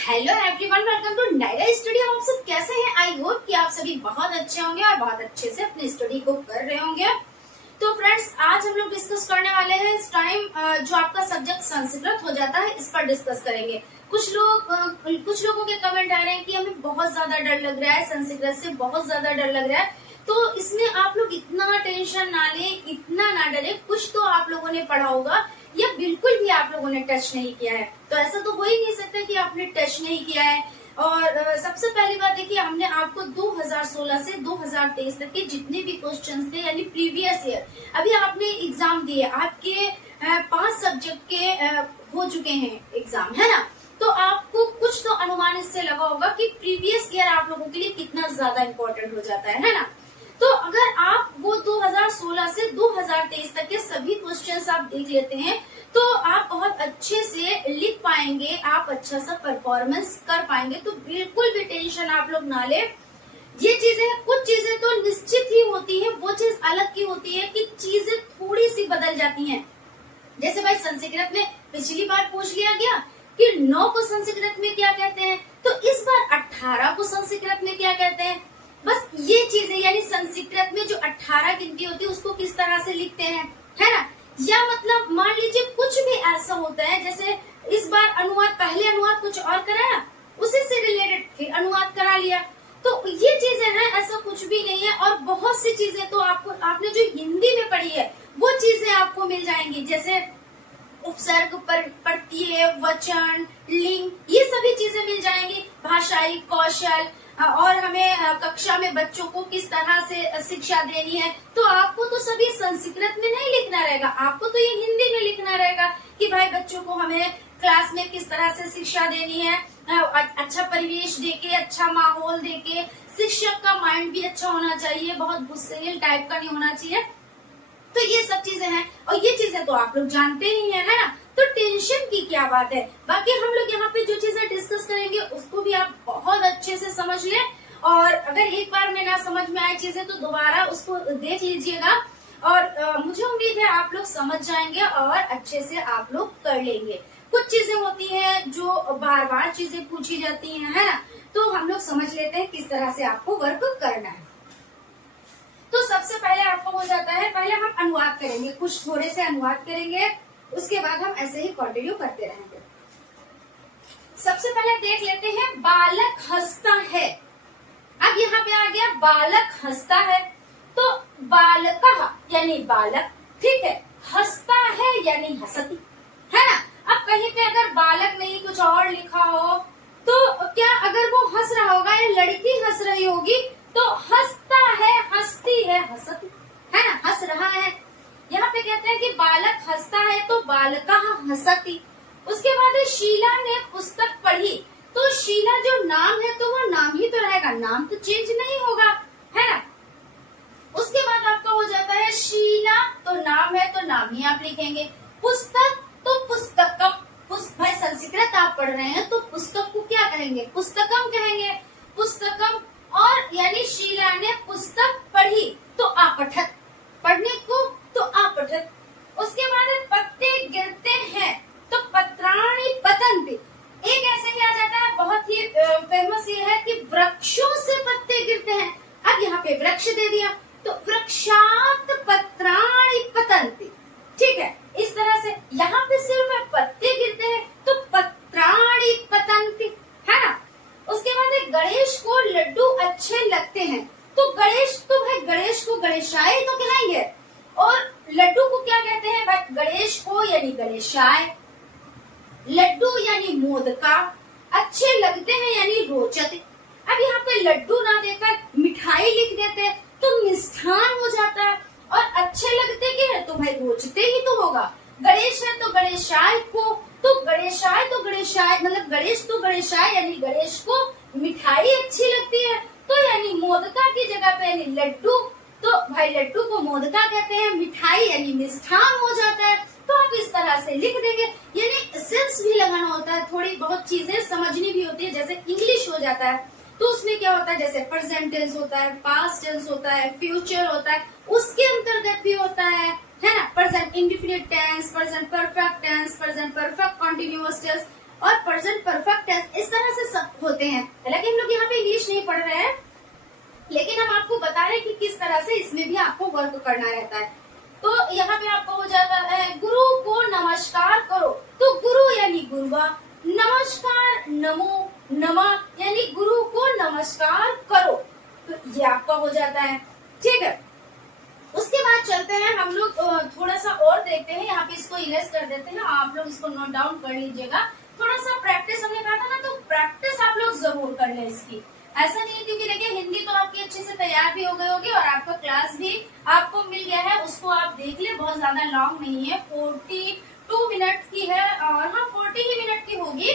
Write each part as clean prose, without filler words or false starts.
Hello everyone, welcome to Naira study. आप सब कैसे हैं? आई होप कि आप सभी बहुत अच्छे होंगे और बहुत अच्छे से अपनी स्टडी को कर रहे होंगे। तो फ्रेंड्स, आज हम लोग डिस्कस करने वाले हैं इस टाइम जो आपका सब्जेक्ट संस्कृत हो जाता है, इस पर डिस्कस करेंगे। कुछ लोगों के कमेंट आ रहे हैं कि हमें बहुत ज्यादा डर लग रहा है, संस्कृत से बहुत ज्यादा डर लग रहा है। तो इसमें आप लोग इतना टेंशन ना लें, इतना ना डरे। कुछ तो आप लोगों ने पढ़ा होगा या बिल्कुल भी आप लोगों ने टच नहीं किया है, तो ऐसा तो हो ही नहीं सकता कि आपने टच नहीं किया है। और सबसे पहली बात देखिए, हमने आपको 2016 से 2023 तक के जितने भी क्वेश्चंस थे, यानी प्रीवियस ईयर, अभी आपने एग्जाम दिए, आपके 5 सब्जेक्ट के हो चुके हैं एग्जाम, है ना। तो आपको कुछ तो अनुमान इससे लगा होगा कि प्रीवियस ईयर आप लोगों के लिए कितना ज्यादा इम्पोर्टेंट हो जाता है ना। तो अगर आप वो 2016 से 2023 तक के सभी क्वेश्चंस आप देख लेते हैं, तो आप बहुत अच्छे से लिख पाएंगे, आप अच्छा सा परफॉर्मेंस कर पाएंगे। तो बिल्कुल भी टेंशन आप लोग ना ले। ये चीजें, कुछ चीजें तो निश्चित ही होती है, वो चीज अलग की होती है कि चीजें थोड़ी सी बदल जाती हैं। जैसे भाई संस्कृत में पिछली बार पूछ लिया गया कि 9 को संस्कृत में क्या कहते हैं, तो इस बार 18 को संस्कृत में क्या कहते हैं। बस ये चीजें, यानी संस्कृत में जो 18 गिनती होती है उसको किस तरह से लिखते हैं, है ना। या मतलब मान लीजिए कुछ भी ऐसा होता है, जैसे इस बार अनुवाद, पहले अनुवाद कुछ और कराया, उसी से रिलेटेड फिर अनुवाद करा लिया। तो ये चीजें हैं, ऐसा कुछ भी नहीं है। और बहुत सी चीजें तो आपने जो हिंदी में पढ़ी है वो चीजें आपको मिल जाएंगी, जैसे उपसर्ग, प्रत्यय, वचन, लिंग, ये सभी चीजें मिल जाएंगी। भाषाई कौशल, और हमें कक्षा में बच्चों को किस तरह से शिक्षा देनी है, तो आपको तो सभी संस्कृत में नहीं लिखना रहेगा, आपको तो ये हिंदी में लिखना रहेगा कि भाई बच्चों को हमें क्लास में किस तरह से शिक्षा देनी है। अच्छा परिवेश देके, अच्छा माहौल देके, शिक्षक का माइंड भी अच्छा होना चाहिए, बहुत गुस्सेल टाइप का नहीं होना चाहिए। तो ये सब चीजें हैं, और ये चीजें तो आप लोग जानते ही हैं, है ना। तो टेंशन की क्या बात है। बाकी हम लोग यहाँ पे जो चीजें डिस्कस करेंगे उसको भी आप बहुत अच्छे से समझ लें, और अगर एक बार में ना समझ में आए चीजें तो दोबारा उसको देख लीजिएगा। और मुझे उम्मीद है आप लोग समझ जाएंगे और अच्छे से आप लोग कर लेंगे। कुछ चीजें होती हैं जो बार बार चीजें पूछी जाती हैं, है ना, तो हम लोग समझ लेते हैं किस तरह से आपको वर्क करना है। तो सबसे पहले आपको हो जाता है, पहले हम अनुवाद करेंगे, कुछ थोड़े से अनुवाद करेंगे, उसके बाद हम ऐसे ही कंटिन्यू करते रहेंगे। सबसे पहले देख लेते हैं, बालक हंसता है। अब यहाँ पे आ गया बालक हंसता है, तो बालकः यानी बालक, ठीक है, हंसता है यानी हंसती, है ना। अब कहीं पे अगर बालक नहीं कुछ और लिखा हो, तो क्या अगर वो हंस रहा होगा या लड़की हंस रही होगी, तो हंसता है, हंसती है, हंसती, है ना, हंस रहा है। यहाँ पे कहते हैं कि बालक हंसता है, तो बालकः हंसती। उसके बाद शीला ने पुस्तक पढ़ी, तो शीला जो नाम है तो वो नाम ही तो रहेगा, नाम तो चेंज नहीं होगा, है ना। उसके बाद आपका हो जाता है शीला, तो नाम है तो नाम ही आप लिखेंगे। पुस्तक तो पुस्तकम, भाई संस्कृत आप पढ़ रहे हैं तो पुस्तक को क्या कहेंगे, पुस्तकम कहेंगे, पुस्तकम। और यानी शीला ने पुस्तक पढ़ी, तो आपठत, पढ़ने को तो आपठत। उसके बाद पत्ते गिरते हैं, तो पत्राणि पतन्ति। एक ऐसे ही आ जाता है, बहुत ही फेमस ये है कि वृक्षों से पत्ते गिरते हैं। अब यहाँ पे वृक्ष दे दिया, तो वृक्षात पत्राणि पतन्ति, ठीक है। इस तरह से यहाँ पे सिर्फ पत्ते गिरते हैं, तो पत्राणि पतन्ति, है ना। उसके बाद गणेश को लड्डू अच्छे लगते हैं, तो गणेश, तो भाई गणेश को गणेशाय तो कहेंगे, और लड्डू को क्या कहते हैं भाई, गणेश को यानी गणेशाय, लड्डू यानी मोदका, अच्छे लगते हैं यानी रोचते। अब यहाँ पे लड्डू ना देकर मिठाई लिख देते तो मिष्ठान हो जाता है, और अच्छे लगते के है तो भाई रोचते ही तो होगा। गणेश है तो गणेशाय को, तो गणेशाय तो गणेशाय, मतलब गणेश तो गणेशाय यानी गणेश को मिठाई अच्छी लगती है, तो यानी मोदका की जगह पे यानी लड्डू, तो भाई लड्डू को मोदका कहते हैं, मिठाई यानी मिष्ठान हो जाता है। तो आप इस तरह से लिख देंगे, यानी सेंस भी लगाना होता है, थोड़ी बहुत चीजें समझनी भी होती है। जैसे इंग्लिश हो जाता है तो उसमें क्या होता है, जैसे प्रेजेंट टेंस होता है, पास्ट टेंस होता है, फ्यूचर होता है, उसके अंतर्गत भी होता है ना, present indefinite tense, present perfect tense, present perfect continuous tense, और प्रेजेंट परफेक्ट टेंस। इस तरह होते हैं। हालांकि हम लोग यहाँ पे इंग्लिश नहीं पढ़ रहे हैं, लेकिन हम आपको बता रहे हैं कि किस तरह से इसमें भी आपको वर्क करना रहता है। तो यहाँ पे आपको हो जाता है गुरु को नमस्कार करो, तो गुरु यानी गुरुवा, नमस्कार नमो नमः यानी गुरु को नमस्कार करो, तो ये आपका हो जाता है। ठीक है, उसके बाद चलते हैं हम लोग थोड़ा सा और देखते हैं। यहाँ पे इसको इरेज कर देते हैं, आप लोग इसको नोट डाउन कर लीजिएगा। थोड़ा सा प्रैक्टिस हमने कहा था ना, तो प्रैक्टिस आप लोग जरूर कर लें इसकी। ऐसा नहीं है, क्योंकि देखिए हिंदी तो आपकी अच्छे से तैयार भी हो गई होगी और आपका क्लास भी आपको मिल गया है, उसको आप देख ले। बहुत ज्यादा लॉन्ग नहीं है, 42 मिनट की है, और हाँ 40 ही मिनट की होगी,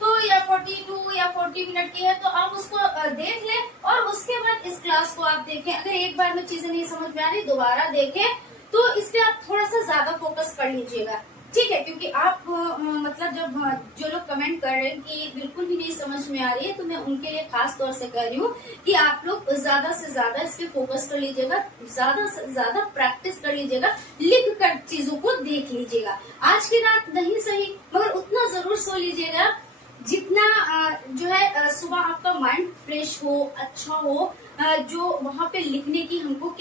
तो या 42 या 40 मिनट की है, तो आप उसको देख ले और उसके बाद इस क्लास को आप देखें। अगर एक बार में चीजें नहीं समझ में आ रही, दोबारा देखें, तो इस पे आप थोड़ा सा ज्यादा फोकस कर लीजिएगा। ठीक है, क्योंकि आप मतलब जब जो लोग कमेंट कर रहे हैं कि बिल्कुल भी नहीं समझ में आ रही है, तो मैं उनके लिए खास तौर से कह रही हूँ कि आप लोग ज्यादा से ज्यादा इस पे फोकस कर लीजिएगा, ज्यादा से ज्यादा प्रैक्टिस कर लीजिएगा, लिख कर चीजों को देख लीजिएगा। आज की रात नहीं सही, मगर उतना जरूर सो लीजिएगा जितना जो है सुबह आपका माइंड फ्रेश हो, अच्छा हो। जो वहाँ पे लिखने की हमको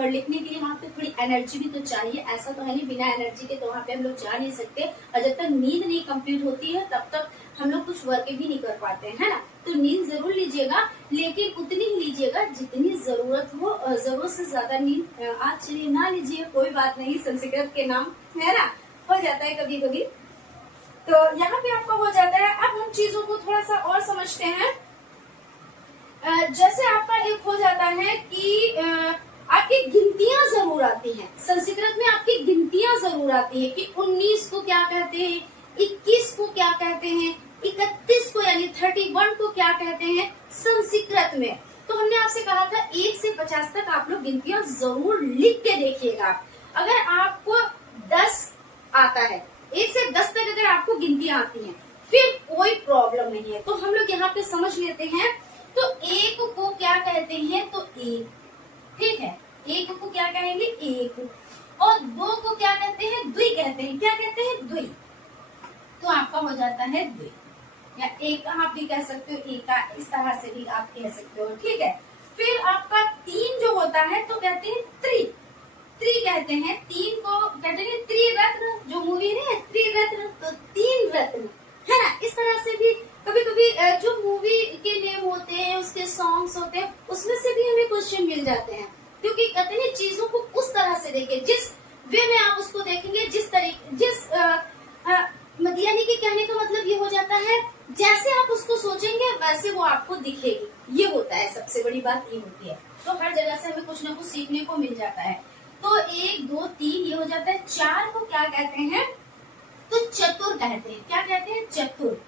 लिखने के लिए वहाँ पे थोड़ी एनर्जी भी तो चाहिए। ऐसा तो है नहीं बिना एनर्जी के तो वहाँ पे हम लोग जा नहीं सकते, और जब तक नींद नहीं कंप्लीट होती है तब तक हम लोग कुछ वर्क भी नहीं कर पाते हैं, है ना। तो नींद जरूर लीजिएगा, लेकिन उतनी ही लीजिएगा जितनी जरूरत हो। जरूरत से ज्यादा नींद आज चलिए ना लीजिए, कोई बात नहीं, संस्कृत के नाम है ना, हो जाता है कभी कभी। तो यहाँ पे आपका हो जाता है। अब हम चीजों को थोड़ा सा और समझते हैं। जैसे आपका एक हो जाता है कि आपकी गिनतियां जरूर आती हैं, संस्कृत में आपकी गिनतियां जरूर आती है कि 19 को क्या कहते हैं, 21 को क्या कहते हैं, 31 को यानी 31 को क्या कहते हैं संस्कृत में। तो हमने आपसे कहा था 1 से 50 तक आप लोग गिनतियां जरूर लिख के देखिएगा। अगर आपको 10 आता है, 1 से 10 तक अगर आपको गिनतियां आती हैं, फिर कोई प्रॉब्लम नहीं है। तो हम लोग यहाँ पे समझ लेते हैं। तो 1 को क्या कहते हैं, तो 1, ठीक है, 1 को क्या कहेंगे 1, और 2 को क्या कहते हैं, द्वि कहते हैं। क्या कहते हैं, द्वि। तो आपका हो जाता है द्वि, या एक आप भी कह सकते हो, एका, इस तरह से भी आप कह सकते हो। ठीक है, फिर आपका 3 जो होता है तो कहते हैं त्रि, त्रि कहते हैं। 3 को कहते हैं त्रिरत्न, जो मूवी नहीं है त्रिरत्न, तो 3 रत्न, है ना। इस तरह से भी कभी कभी जो मूवी के नेम होते हैं, उसके सॉन्ग्स होते हैं, उसमें से भी हमें क्वेश्चन मिल जाते हैं, क्योंकि कहते हैं चीजों को उस तरह से देखें, जिस वे में आप उसको देखेंगे, जिस तरीके, यानी कि कहने का मतलब ये हो जाता है, जैसे आप उसको सोचेंगे वैसे वो आपको दिखेगी। ये होता है, सबसे बड़ी बात ये होती है। तो हर जगह से हमें कुछ ना कुछ सीखने को मिल जाता है। तो 1, 2, 3 ये हो जाता है। 4 को क्या कहते हैं, तो चतुर कहते हैं। क्या कहते हैं, चतुर,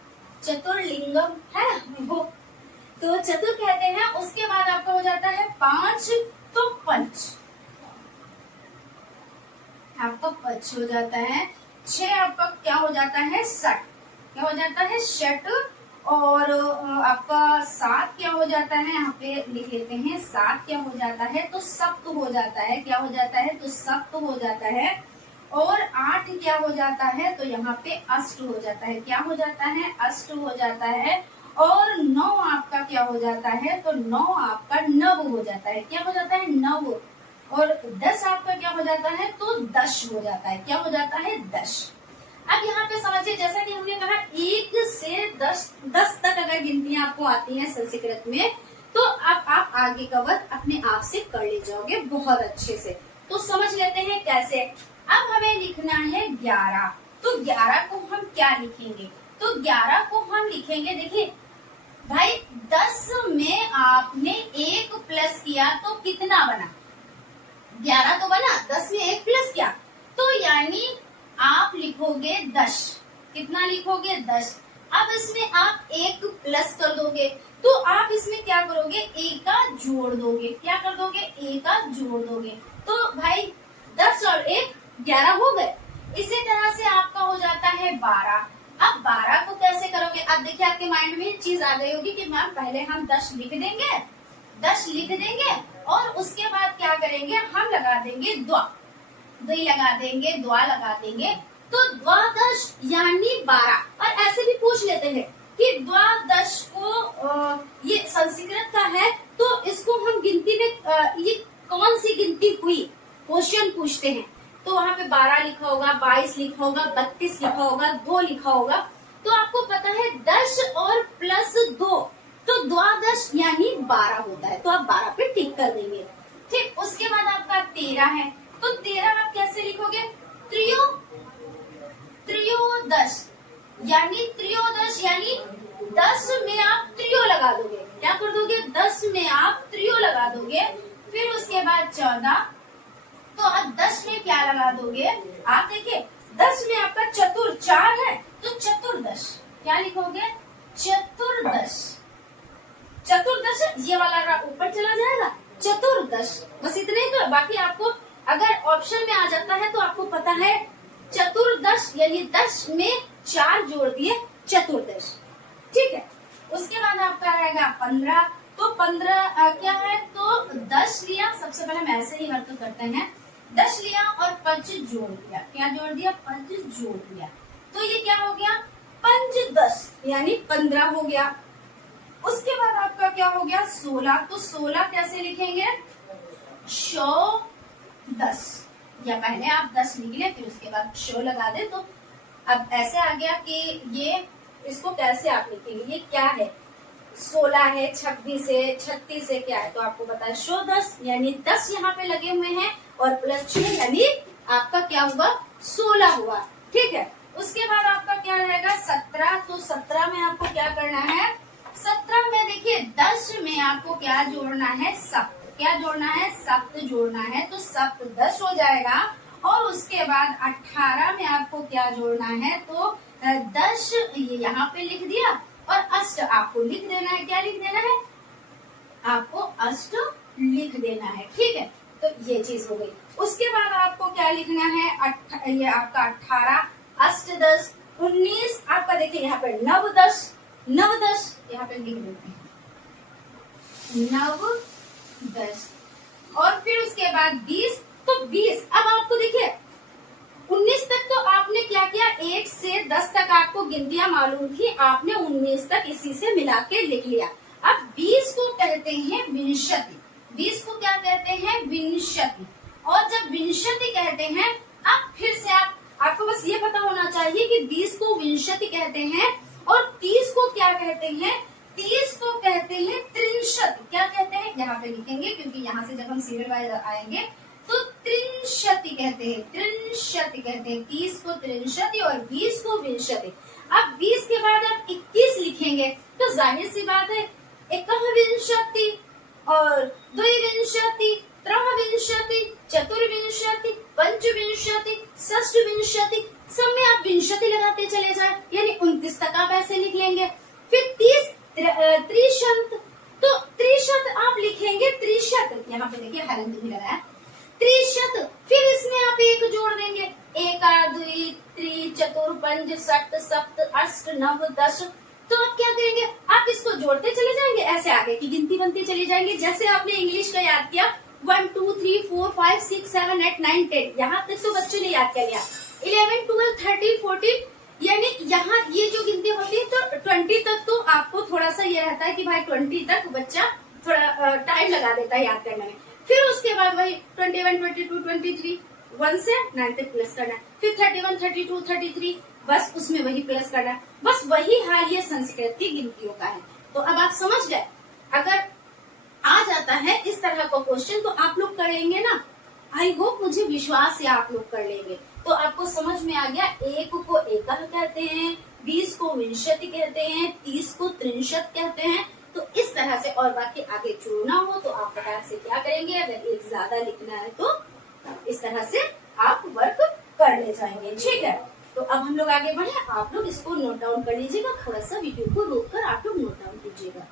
चतुर्लिंगम है वो, तो चतुर कहते हैं। उसके बाद आपका हो जाता है 5, तो पंच, आपका पंच हो जाता है। 6 आपका क्या हो जाता है, षट, क्या हो जाता है, षट। और आपका 7 क्या हो जाता है, यहाँ पे लिख लेते हैं, 7 क्या हो जाता है, तो सप्त हो जाता है। क्या हो जाता है, तो सप्त हो जाता है। और 8 क्या हो जाता है, तो यहाँ पे अष्ट हो जाता है। क्या हो जाता है, अष्ट हो जाता है। और 9 आपका क्या हो जाता है, तो 9 आपका नव हो जाता है। क्या हो जाता है, नव। और 10 आपका क्या हो जाता है, तो 10 हो जाता है। क्या हो जाता है, 10। अब यहाँ पे समझिए, जैसा कि हमने कहा 1 से 10 तक अगर गिनतियां आपको आती हैं संस्कृत में, तो अब आप आगे का वर्क अपने आप से कर ले जाओगे बहुत अच्छे से। तो समझ लेते हैं कैसे। अब हमें लिखना है 11, तो 11 को हम क्या लिखेंगे, तो 11 को हम लिखेंगे, देखिए भाई 10 में आपने 1 प्लस किया तो कितना बना, 11 तो बना, 10 में 1 प्लस किया, तो यानी आप लिखोगे 10। कितना लिखोगे, 10। अब इसमें आप 1 प्लस कर दोगे, तो आप इसमें क्या करोगे, 1 का जोड़ दोगे। क्या कर दोगे, 1 का जोड़ दोगे। तो भाई 10 और 1 11 हो गए। इसी तरह से आपका हो जाता है 12। अब 12 को कैसे करोगे, अब देखिए आपके माइंड में चीज आ गई होगी कि मैम पहले हम 10 लिख देंगे, 10 लिख देंगे, और उसके बाद क्या करेंगे, हम लगा देंगे द्वा, द्वि लगा देंगे, द्वा लगा देंगे, तो द्वादश यानी 12। और ऐसे भी पूछ लेते हैं कि द्वादश को ये संस्कृत का है, तो इसको हम गिनती में ये कौन सी गिनती हुई क्वेश्चन पूछते हैं, तो वहां पे 12 लिखा होगा, 22 लिखा होगा, 32 लिखा होगा, 2 लिखा होगा। तो आपको पता है 10 और प्लस 2 तो द्वादश यानी 12 होता है, तो आप 12 पे टिक कर देंगे। ठीक, उसके बाद आपका 13 है, तो 13 आप कैसे लिखोगे, त्रयोदश यानी 10 में आप त्रियो लगा दोगे। क्या कर दोगे, 10 में आप त्रियो लगा दोगे। फिर उसके बाद 14, तो आप 10 में क्या लगा दोगे, आप देखिए 10 में आपका चतुर 4 है, तो चतुर्दश क्या लिखोगे, चतुर्दश ये वाला ऊपर चला जाएगा, चतुर्दश, बस इतने ही। तो बाकी आपको अगर ऑप्शन में आ जाता है तो आपको पता है चतुर्दश यानी 10 में 4 जोड़ दिए, चतुर्दश। ठीक है, उसके बाद आपका रहेगा 15, तो 15 क्या है, तो 10 लिया, सबसे पहले हम ऐसे ही वर्क करते हैं, 10 लिया और 5 जोड़ दिया, क्या जोड़ दिया, 5 जोड़ दिया, तो ये क्या हो गया, 5 10 यानी 15 हो गया। उसके बाद आपका क्या हो गया, 16, तो 16 कैसे लिखेंगे, 10 या पहले आप 10 लिख ले, फिर उसके बाद 100 लगा दे। तो अब ऐसे आ गया कि ये इसको कैसे आप लिखेंगे, ये क्या है, 16 है, 26 है, 36 है, क्या है, तो आपको पता है 10 यानी 10 यहाँ पे लगे हुए हैं और प्लस 6 यानी आपका क्या हुआ, 16 हुआ। ठीक है, उसके बाद आपका क्या रहेगा 17, तो 17 में आपको क्या करना है, 17 में देखिए 10 में आपको क्या जोड़ना है, सप्त, क्या जोड़ना है, सप्त जोड़ना है, तो सप्त 10 हो जाएगा। और उसके बाद 18 में आपको क्या जोड़ना है, तो 10 ये यहाँ पे लिख दिया और अष्ट आपको लिख देना है, क्या लिख देना है, आपको अष्ट लिख देना है। ठीक है, तो ये चीज हो गई। उसके बाद आपको क्या लिखना है, ये आपका 18 अष्ट 10 19, आपका देखिए यहाँ पे 9 10 यहाँ पे लिख देते हैं 9 10, और फिर उसके बाद 20, तो 20 अब आपको देखिए 19 तक तो आपने क्या किया, 1 से 10 तक आपको गिनतियां मालूम थी, आपने 19 तक इसी से मिला के लिख लिया। अब 20 को कहते हैं विंशति, 20 को क्या कहते हैं, विंशति। और जब विंशति कहते हैं, अब फिर से आपको बस ये पता होना चाहिए कि 20 को विंशति कहते हैं और 30 को क्या कहते हैं, 30 को कहते हैं त्रिंशत। क्या कहते हैं, यहाँ पे लिखेंगे क्योंकि यहाँ से जब हम सीरियल वाइज आएंगे तो त्रिंशति कहते हैं, 30 को त्रिंशति और 20 को विंशति। अब 20 के बाद आप 21 लिखेंगे, तो जाहिर सी बात है एकविंशति और द्विविंशति, त्रविंशति, चतुर्विंशति, पंचविंशति, षष्ठविंशति, सब में आप विंशति लगाते चले जाए, यानी 29 तक आप ऐसे लिख लेंगे। फिर 30 त्रिशत, तो त्रिशत आप लिखेंगे, त्रिशत यहाँ पे देखिए हलंत भी लगाया, त्रिशत। फिर इसमें आप 1 जोड़ देंगे, 1 2 3 4 5 6 7 8 9 10, तो आप क्या करेंगे, आप इसको जोड़ते चले जाएंगे, ऐसे आगे की गिनती बनती चली जाएंगी। जैसे आपने इंग्लिश का याद किया 1 2 3 4 5 6 7 8 9 10, यहाँ तक तो बच्चों ने याद कर लिया। 11 12 13 14, यानी यहाँ ये जो गिनती होती है तो 20 तक तो आपको थोड़ा सा ये रहता है कि भाई 20 तक बच्चा थोड़ा टाइम लगा देता है याद करने में। फिर उसके बाद वही 21 22 23 1 से 9 तक प्लस करना है, फिर 31 32 33, बस उसमें वही प्लस करना है। बस वही हाल ये संस्कृत की गिनतियों का है। तो अब आप समझ गए, अगर आ जाता है इस तरह का क्वेश्चन तो आप लोग करेंगे ना, आई होप, मुझे विश्वास है आप लोग कर लेंगे। तो आपको समझ में आ गया, 1 को एकह कहते हैं, 20 को विंशति कहते हैं, 30 को त्रिंशत कहते हैं। तो इस तरह से, और बाकी आगे जोड़ना हो तो आप फटाक से क्या करेंगे, अगर एक ज्यादा लिखना है तो इस तरह से आप वर्क कर ले जाएंगे। ठीक है, तो अब हम लोग आगे बढ़े, आप लोग इसको नोट डाउन कर लीजिएगा, थोड़ा सा वीडियो को रोक कर आप लोग नोट डाउन कीजिएगा।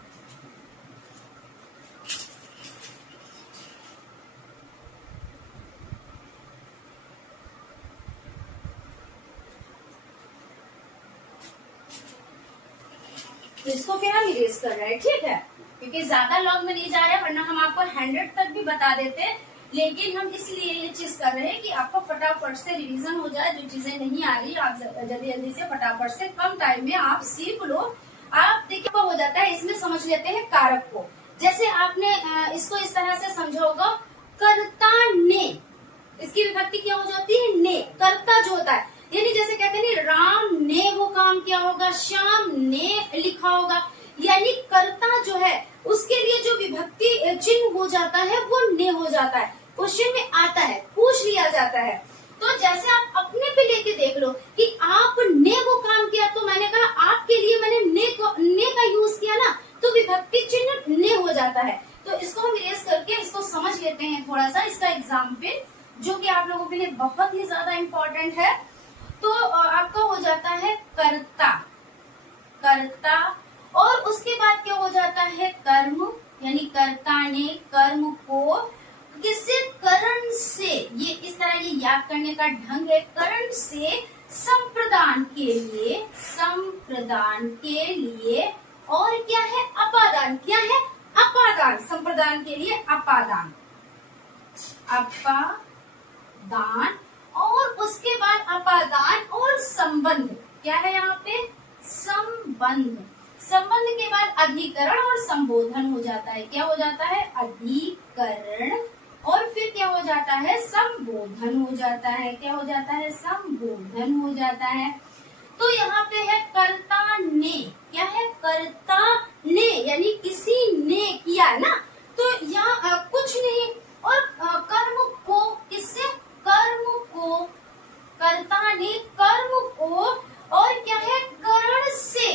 तो इसको फिर हम इरेज कर रहे हैं, ठीक है, क्योंकि ज्यादा लॉन्ग में नहीं जा रहे हैं, वरना हम आपको 100 तक भी बता देते, लेकिन हम इसलिए ये चीज कर रहे हैं कि आपको फटाफट से रिवीजन हो जाए, जो चीजें नहीं आ रही आप जल्दी जल्दी से फटाफट से कम टाइम में आप सीख लो। समझ लेते हैं कारक को। जैसे आपने इसको इस तरह से समझा होगा, कर्ता ने, इसकी विभक्ति क्या हो जाती है, ने। कर्ता जो होता है, यानी जैसे कहते हैं ना, राम ने वो काम किया होगा, श्याम ने लिखा होगा, यानी कर्ता जो है उसके लिए जो विभक्ति चिन्ह हो जाता है वो ने हो जाता है। क्वेश्चन में आता है, पूछ लिया जाता है। तो जैसे आप अपने पे लेके देख लो कि आपने वो काम किया, तो मैंने कहा आपके लिए मैंने ने का यूज किया ना, तो विभक्ति चिन्ह ने हो जाता है। तो इसको हम इरेज करके इसको समझ लेते हैं थोड़ा सा, इसका एग्जाम्पल जो कि आप लोगों के लिए बहुत ही ज्यादा इम्पोर्टेंट है। तो आपका हो जाता है कर्ता, कर्ता, और उसके बाद क्या हो जाता है, कर्म, यानी कर्ता ने कर्म को किससे, करण से, ये इस तरह ये याद करने का ढंग है, करण से संप्रदान के लिए, संप्रदान के लिए, और क्या है, अपादान, क्या है, अपादान, संप्रदान के लिए अपादान, अपादान, और उसके बाद अपादान और संबंध, क्या है यहाँ पे, संबंध, संबंध के बाद अधिकरण और संबोधन हो जाता है, क्या हो जाता है, अधिकरण, और फिर क्या हो जाता है, संबोधन हो जाता है, क्या हो जाता है, संबोधन हो जाता है। तो यहाँ पे है कर्ता ने, क्या है, कर्ता ने, यानी किसी ने किया ना, तो यहाँ कुछ नहीं, और कर्म को, किससे, कर्म को, कर्ता ने कर्म को, और क्या है, करण से,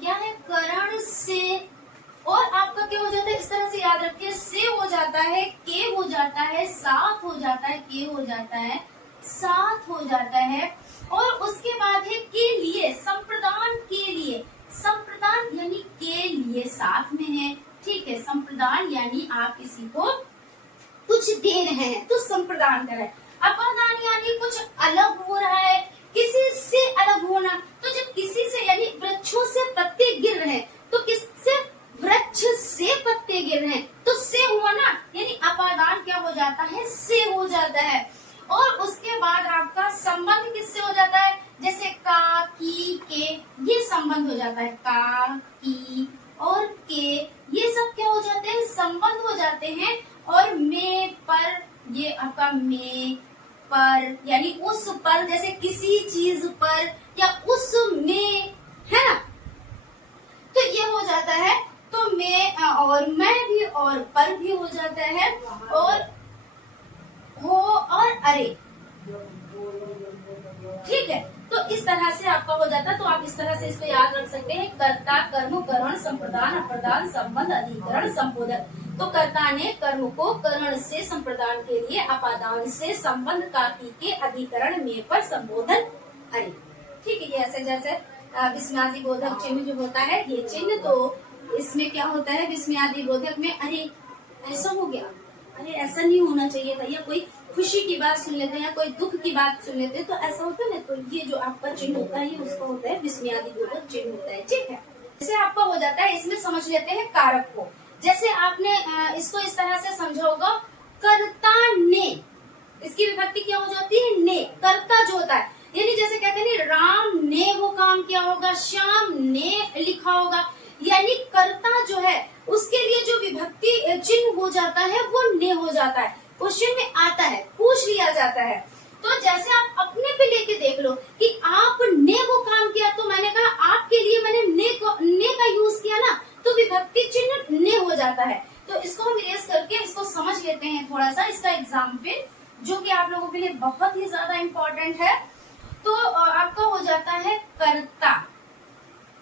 क्या है, करण से, और आपका क्या हो जाता है, इस तरह से याद रखिए, से हो जाता है, के हो जाता है, साथ हो जाता है, के हो जाता है, साथ हो जाता है, और उसके बाद है के लिए, संप्रदान के लिए, संप्रदान यानी के लिए साथ में है, ठीक है, संप्रदान यानी आप किसी को कुछ दे रहे हैं तो संप्रदान कर रहे हैं। अपादान यानी कुछ अलग हो रहा है, किसी से अलग होना, तो जब किसी से, यानी वृक्षों से पत्ते गिर रहे हैं, तो किससे, वृक्ष से पत्ते गिर रहे हैं, तो से हुआ ना, यानी अपादान क्या हो जाता है, से हो जाता है। और उसके बाद आपका संबंध किससे हो जाता है, जैसे का, की, के, ये संबंध हो जाता है, का, की और के, ये सब क्या हो जाते हैं, संबंध हो जाते हैं। और में, पर, ये आपका में, पर, यानी उस पर, जैसे किसी चीज पर या उस में, है ना, तो ये हो जाता है। तो में और मैं भी और पर भी हो जाता है, और हो और अरे, ठीक है। तो इस तरह से आपका हो जाता है। तो आप इस तरह से इसको याद रख सकते हैं, कर्ता, कर्म, करण, संप्रदान, अप्रदान, संबंध, अधिकरण, संबोधन। तो कर्ता ने कर्म को करण से संप्रदान के लिए, अपादान से संबंध, काकी के अधिकरण, में पर संबोधन, अरे, ठीक है। ये ऐसे जैसे विस्मयादि बोधक चिन्ह जो होता है, ये चिन्ह, तो इसमें क्या होता है, विस्मयादि बोधक में, अरे ऐसा हो गया, अरे ऐसा नहीं होना चाहिए था, या कोई खुशी की बात सुन लेते हैं या कोई दुख की बात सुन लेते हैं, तो ऐसा होता है ना, तो ये जो आपका चिन्ह होता है, ये उसका होता है विस्मयादि बोधक चिन्ह होता है, ठीक है। जैसे आपका हो जाता है, इसमें समझ लेते हैं कारक को। जैसे आपने इसको इस तरह से समझा होगा, कर्ता ने, इसकी विभक्ति क्या हो जाती है, ने। कर्ता जो होता है, यानी जैसे कहते हैं ना, राम ने वो काम किया होगा, श्याम ने लिखा होगा, यानी कर्ता जो है उसके लिए जो विभक्ति चिन्ह हो जाता है वो ने हो जाता है। क्वेश्चन में आता है, पूछ लिया जाता है। तो जैसे आप अपने पे लेके देख लो कि आपने वो काम किया, तो मैंने कहा आपके लिए मैंने ने का यूज किया ना, तो विभक्ति चिन्ह ने हो जाता है। तो इसको हम इरेज करके इसको समझ लेते हैं थोड़ा सा, इसका एग्जाम्पल जो कि आप लोगों के लिए बहुत ही ज्यादा इम्पोर्टेंट है। तो आपका हो जाता है कर्ता,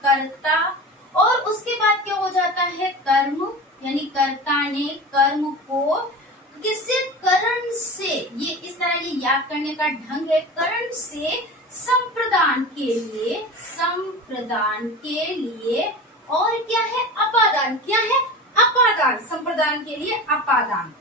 कर्ता, और उसके बाद क्या हो जाता है, कर्म, यानी कर्ता ने कर्म को किससे, करण से, ये इस तरह ये याद करने का ढंग है, करण से संप्रदान के लिए, संप्रदान के लिए, और क्या है, अपादान, क्या है, अपादान, संप्रदान के लिए अपादान,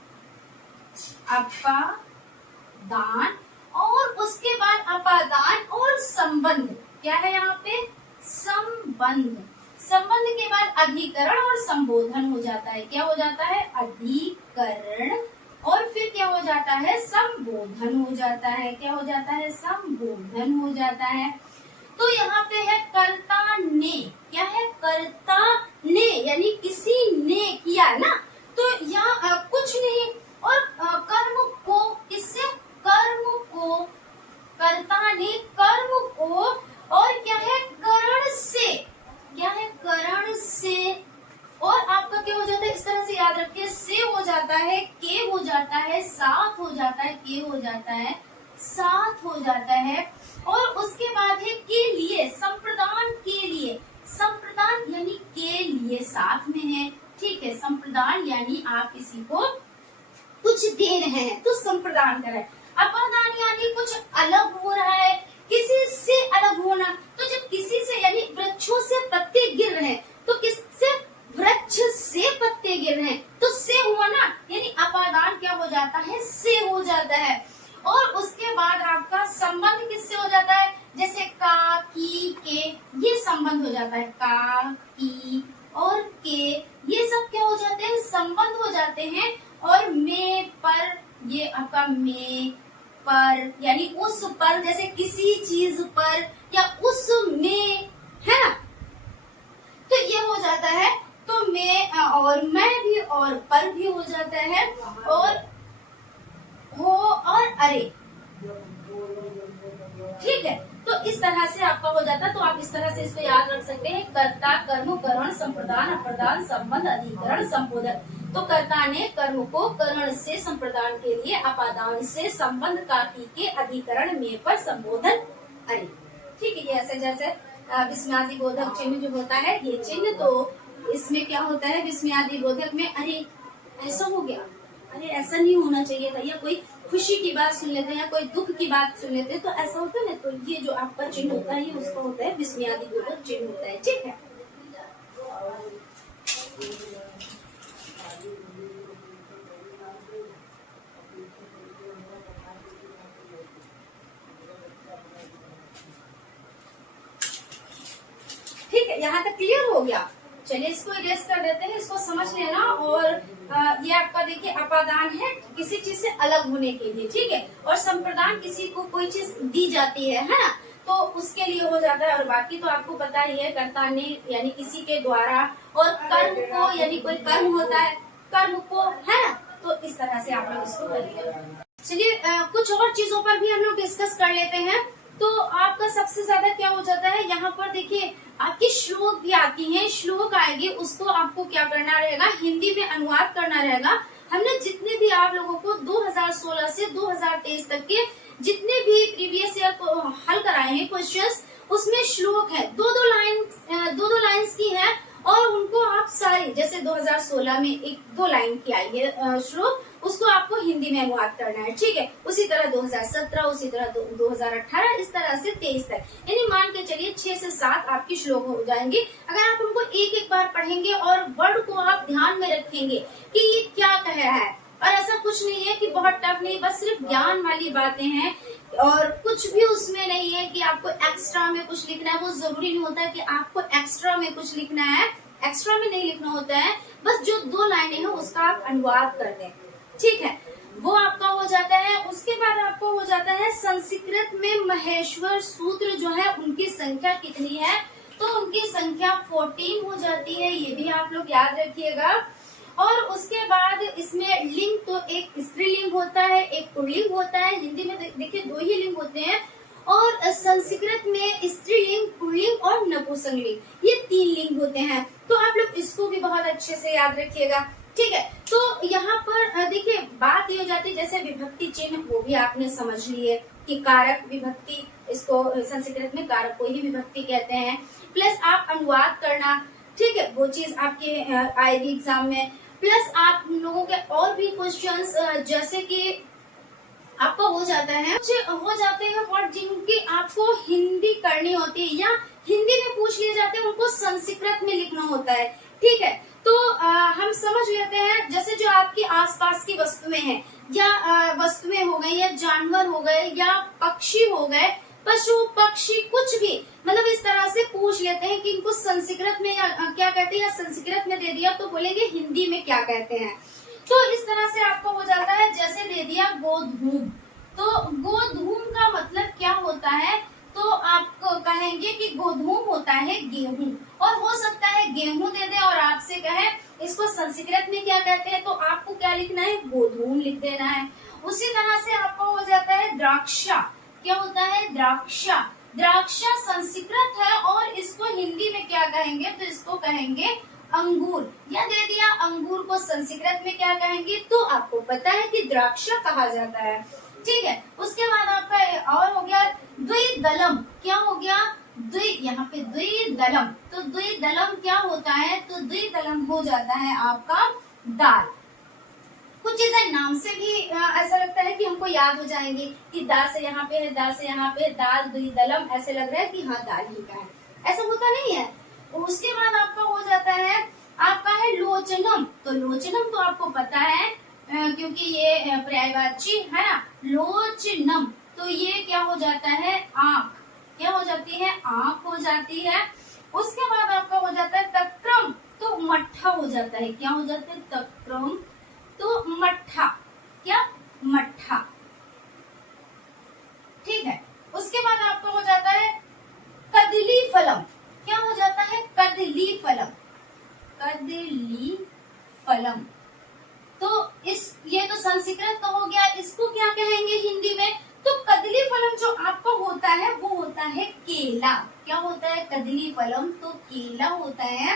अपादान, और उसके बाद अपादान और संबंध, क्या है यहाँ पे, संबंध, संबंध के बाद अधिकरण और संबोधन हो जाता है, क्या हो जाता है, अधिकरण, और फिर क्या हो जाता है, संबोधन हो जाता है, क्या हो जाता है, संबोधन हो जाता है। तो यहाँ पे है कर्ता ने, क्या है, कर्ता ने, यानी किसी ने किया ना, तो यहाँ कुछ नहीं, और कर्म को, किससे, कर्म को, कर्ता ने कर्म को, और क्या है, करण से, क्या है, करण से, और आपका क्या हो जाता है, इस तरह से याद रखिए, से हो जाता है, के हो जाता है, साथ हो जाता है, के हो जाता है, साथ हो जाता है, और उसके बाद है के लिए, संप्रदान के लिए, संप्रदान यानी के लिए साथ में है, ठीक है। संप्रदान यानी आप किसी को कुछ दे रहे हैं तो संप्रदान कर रहे हैं। अपादान यानी कुछ अलग हो रहा है, किसी से अलग होना, तो जब किसी से यानी वृक्षों से पत्ते गिर रहे हैं, तो किससे, वृक्ष से पत्ते गिर रहे हैं, तो से हुआ ना, यानी अपादान क्या हो जाता है, से हो जाता है। और उसके बाद आपका संबंध किससे हो जाता है, जैसे का, की, के, ये संबंध हो जाता है, का, की और के, ये सब क्या हो जाते हैं, संबंध हो जाते हैं। और में, पर, ये आपका में, पर यानी उस पर, जैसे किसी चीज पर या उस में, है ना, तो ये हो जाता है। तो में और मैं भी और पर भी हो जाता है, और हो और अरे, ठीक है। तो इस तरह से आपका हो जाता है। तो आप इस तरह से इसको याद रख सकते हैं, कर्ता, कर्म, करण, संप्रदान, अप्रदान, संबंध, अधिकरण, संबोधन। तो कर्ता ने कर्म को करण से संप्रदान के लिए, अपादान से संबंध, काटी के अधिकरण, में पर संबोधन, अरे, ठीक है। ये ऐसे जैसे विस्मयादि बोधक चिन्ह जो होता है, ये चिन्ह, तो इसमें क्या होता है, विस्मयादि बोधक में, अरे ऐसा हो गया, अरे ऐसा नहीं होना चाहिए था, या कोई खुशी की बात सुन लेते हैं या कोई दुख की बात सुन लेते हैं, तो ऐसा होता है ना, तो ये जो आपका चिन्ह होता है, ये उसका होता है विस्मयादि बोधक चिन्ह होता है, ठीक है। ठीक है, यहाँ तक क्लियर हो गया। चलिए इसको इरेज कर देते हैं, इसको समझ लेना। और ये आपका देखिए अपादान है किसी चीज से अलग होने के लिए, ठीक है। और संप्रदान किसी को कोई चीज दी जाती है ना, तो उसके लिए हो जाता है। और बाकी तो आपको पता ही है, कर्ता ने यानी किसी के द्वारा, और कर्म को यानी कोई कर्म होता है, कर्म को, है ना। तो इस तरह से आप लोग इसको करिए। चलिए कुछ और चीजों पर भी हम लोग डिस्कस कर लेते हैं। तो आपका सबसे ज्यादा क्या हो जाता है, यहाँ पर देखिए आपकी श्लोक भी आती है, श्लोक आएगी, उसको आपको क्या करना रहेगा, हिंदी में अनुवाद करना रहेगा। हमने जितने भी आप लोगों को 2016 से 2023 तक के जितने भी प्रीवियस ईयर को हल कराए हैं क्वेश्चंस, उसमें श्लोक है, दो लाइन्स की है, और उनको आप सारी, जैसे 2016 में 1-2 लाइन की आई है श्लोक, उसको आपको हिंदी में अनुवाद करना है, ठीक है। उसी तरह 2017, उसी तरह 2018, इस तरह से 23 तक, यानी मान के चलिए 6 से 7 आपकी श्लोक हो जाएंगे। अगर आप उनको एक बार पढ़ेंगे और वर्ड को आप ध्यान में रखेंगे कि ये क्या कह रहा है, और ऐसा कुछ नहीं है कि बहुत टफ नहीं, बस सिर्फ ज्ञान वाली बातें हैं, और कुछ भी उसमें नहीं है कि आपको एक्स्ट्रा में कुछ लिखना है। वो जरूरी नहीं होता है कि आपको एक्स्ट्रा में कुछ लिखना है, एक्स्ट्रा में नहीं लिखना होता है, बस जो 2 लाइनें हैं उसका आप अनुवाद कर दें, ठीक है, वो आपका हो जाता है। उसके बाद आपको हो जाता है संस्कृत में महेश्वर सूत्र जो है उनकी संख्या कितनी है, तो उनकी संख्या 14 हो जाती है, ये भी आप लोग याद रखिएगा। और उसके बाद इसमें लिंग, तो एक स्त्रीलिंग होता है, एक पुल्लिंग होता है। हिंदी में देखिए 2 ही लिंग होते हैं, और संस्कृत में स्त्रीलिंग, पुल्लिंग और नपुंसकलिंग, ये 3 लिंग होते हैं। तो आप लोग इसको भी बहुत अच्छे से याद रखिएगा, ठीक है। तो यहाँ पर देखिए बात ये हो जाती है, जैसे विभक्ति चिन्ह, वो भी आपने समझ लिए कि कारक विभक्ति, इसको संस्कृत में कारक को ही विभक्ति कहते हैं। प्लस आप अनुवाद करना, ठीक है, वो चीज आपके आएगी एग्जाम में। प्लस आप लोगों के और भी क्वेश्चंस जैसे कि आपको हो जाता है, हो जाते हैं वर्ड जिनकी आपको हिंदी करनी होती है, या हिंदी में पूछ लिए जाते हैं, उनको संस्कृत में लिखना होता है, ठीक है। तो हम समझ लेते हैं, जैसे जो आपकी आसपास की वस्तुएं हैं, या वस्तुएं हो गई, या जानवर हो गए, या पक्षी हो गए, पशु पक्षी कुछ भी, मतलब इस तरह से पूछ लेते हैं कि इनको संस्कृत में क्या कहते हैं, या संस्कृत में दे दिया तो बोलेंगे हिंदी में क्या कहते हैं। तो इस तरह से आपको हो जाता है, जैसे दे दिया गोधूम, तो गोधूम का मतलब क्या होता है, तो आपको कहेंगे कि गोधूम होता है गेहूं, और हो सकता है गेहूं दे दे और आपसे आपसे कहे इसको संस्कृत में क्या कहते हैं, तो आपको क्या लिखना है, गोधूम लिख देना है। उसी तरह से आपका हो जाता है द्राक्षा। क्या होता है, द्राक्षा। द्राक्षा संस्कृत है और इसको हिंदी में क्या कहेंगे, तो इसको कहेंगे अंगूर। या दे दिया अंगूर को संस्कृत में क्या कहेंगे, तो आपको पता है कि द्राक्षा कहा जाता है। ठीक है, उसके बाद आपका और हो गया द्विदलम। क्या हो गया, यहाँ पे द्विदलम। तो द्विदलम क्या होता है, तो द्विदलम हो जाता है आपका दाल। कुछ चीजें नाम से भी ऐसा लगता है कि हमको याद हो जाएंगी कि दा से यहाँ पे है, दा से यहाँ पे, दाल द्विदलम, ऐसे लग रहा है कि हाँ दाल ही का है, ऐसा होता नहीं है। उसके बाद आपका हो जाता है, आपका है लोचनम। तो लोचनम तो आपको पता है क्योंकि ये पर्यायवाची है ना, लोचनम। तो ये क्या हो जाता है, आंख। क्या हो जाती है, आंख हो जाती है। उसके बाद आपका हो जाता है तक्रम। तो मट्ठा हो जाता है। क्या हो जाता है, तक्रम, तो मट्ठा। क्या, मट्ठा। ठीक है, उसके बाद आपका हो जाता है कदली फलम। क्या हो जाता है, कदली फलम। कदली फलम। तो ये तो संस्कृत का हो गया, इसको क्या कहेंगे हिंदी में, तो कदली फलम जो आपका होता है वो होता है केला। क्या होता है, कदली फलम, तो केला होता है।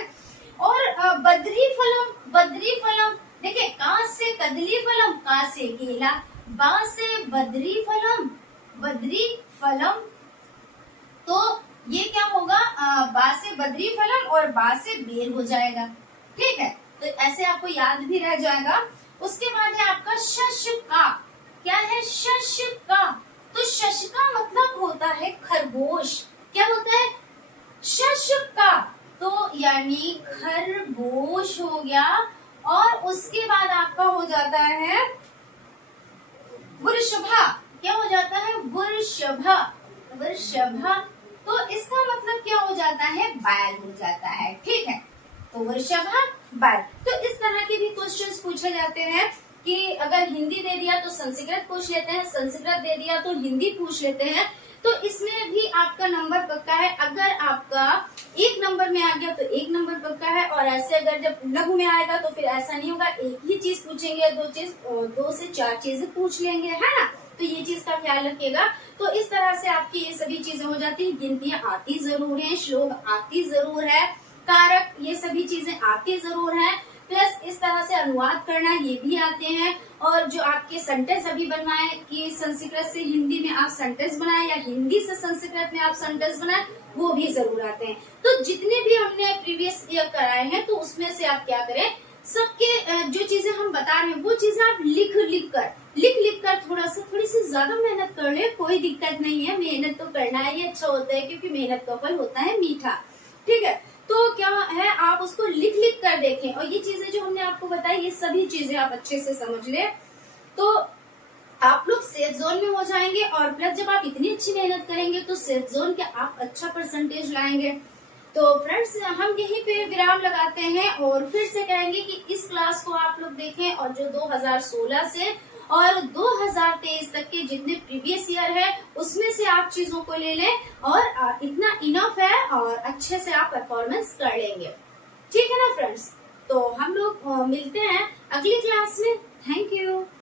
और बद्री फलम, बद्री फलम, देखिए का से कदली फलम, का से केला, बा से बद्री फलम, बद्री फलम। तो ये क्या होगा, बा से बद्री फलम और बा से बेर हो जाएगा। ठीक है, तो ऐसे आपको याद भी रह जाएगा। उसके बाद है आपका शशका। क्या है, शशका। तो शशका मतलब होता है खरगोश। क्या होता है, शशका, तो यानी खरगोश हो गया। और उसके बाद आपका हो जाता है वृषभा। क्या हो जाता है, वृषभा, वृषभा। तो इसका मतलब क्या हो जाता है, बैल हो जाता है। ठीक है, तो वृषभा, बैल। तो इस तरह के भी क्वेश्चंस पूछे जाते हैं कि अगर हिंदी दे दिया तो संस्कृत पूछ लेते हैं, संस्कृत दे दिया तो हिंदी पूछ लेते हैं। तो इसमें भी आपका नंबर पक्का है। अगर आपका एक नंबर में आ गया तो एक नंबर पक्का है, और ऐसे अगर जब लघु में आएगा तो फिर ऐसा नहीं होगा, एक ही चीज पूछेंगे, दो से चार चीजें पूछ लेंगे, है ना। तो ये चीज का ख्याल रखिएगा। तो इस तरह से आपकी ये सभी चीजें हो जाती है। गिनतियां आती जरूर है, श्लोक आती जरूर है, कारक ये सभी चीजें आती जरूर है, प्लस इस तरह से अनुवाद करना ये भी आते हैं। और जो आपके सेंटेंस अभी बनवाए कि संस्कृत से हिंदी में आप सेंटेंस बनाए या हिंदी से संस्कृत में आप सेंटेंस बनाए, वो भी जरूर आते हैं। तो जितने भी हमने प्रीवियस ईयर कराए हैं तो उसमें से आप क्या करें, सबके जो चीजें हम बता रहे हैं वो चीजें आप लिख कर थोड़ी सी ज्यादा मेहनत कर ले, कोई दिक्कत नहीं है। मेहनत तो करना ही अच्छा होता है, क्योंकि मेहनत का फल होता है मीठा। ठीक है, तो क्या है, आप उसको लिख कर देखें। और ये चीजें जो हमने आपको बताई, ये सभी चीजें आप अच्छे से समझ ले, तो आप लोग सेफ जोन में हो जाएंगे। और प्लस जब आप इतनी अच्छी मेहनत करेंगे तो सेफ जोन के आप अच्छा परसेंटेज लाएंगे। तो फ्रेंड्स, हम यहीं पे विराम लगाते हैं और फिर से कहेंगे कि इस क्लास को आप लोग देखें, और जो 2016 से और 2023 तक के जितने प्रीवियस ईयर है उसमें से आप चीजों को ले लें, और इतना इनफ है और अच्छे से आप परफॉर्मेंस कर लेंगे। ठीक है ना फ्रेंड्स, तो हम लोग मिलते हैं अगली क्लास में। Thank you.